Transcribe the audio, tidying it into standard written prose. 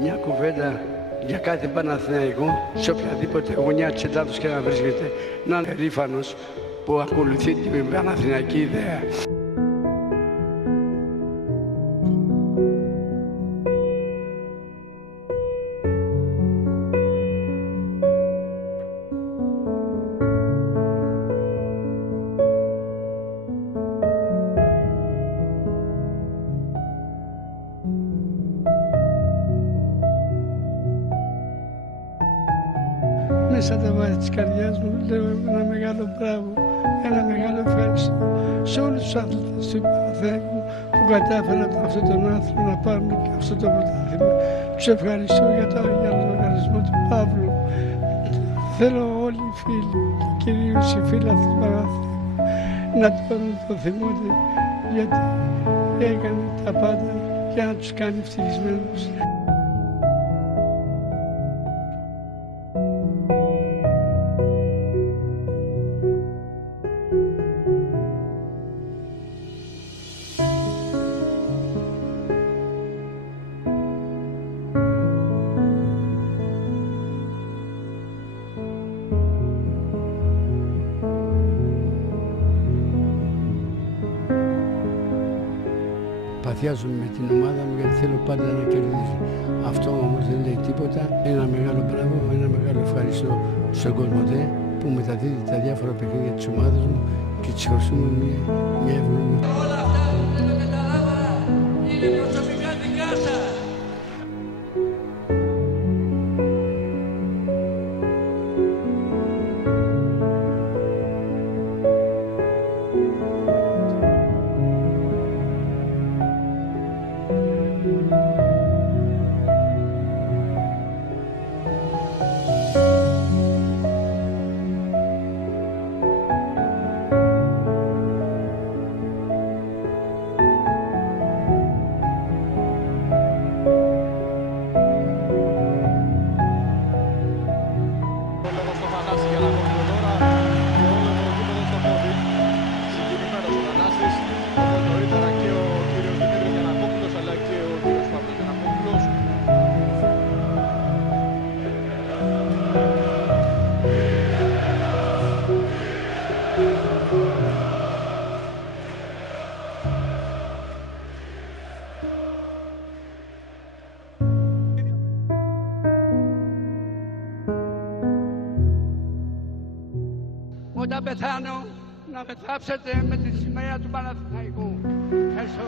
Μια κουβέντα για κάθε Παναθηναϊκό, σε οποιαδήποτε γωνιά της Ελλάδος και να βρίσκεται, να είναι περήφανος που ακολουθεί την Παναθηναϊκή ιδέα. Μέσα τα βάθη της καρδιάς μου λέω ένα μεγάλο μπράβο, ένα μεγάλο ευχαριστώ σε όλους τους αθλητές του Παναθηναϊκού που κατάφεραν αυτόν τον άνθρωπο να πάρουν και αυτό το πρωτάθλημα. Τους ευχαριστώ για τον οργανισμό του Παύλου. Θέλω όλοι οι φίλοι και κυρίως οι φίλαθλοι του Παναθηναϊκού να το θυμούνται, γιατί έκανε τα πάντα για να τους κάνει ευτυχισμένους. Παθιάζομαι με την ομάδα μου γιατί θέλω πάντα να κερδίσει. Αυτό όμως δεν λέει τίποτα. Ένα μεγάλο μπράβο, ένα μεγάλο ευχαριστώ στον Κοσμοτέ που μεταδίδει τα διάφορα παιχνίδια της ομάδας μου και της χρωστούμε μια ευγνωμοσύνη. Όλα αυτά δεν το καταλάβα, είναι προσωπικά δικά σας. Όταν πεθάνω, να με θάψετε με τη σημαία του Παναθηναϊκού. Ευχαριστώ.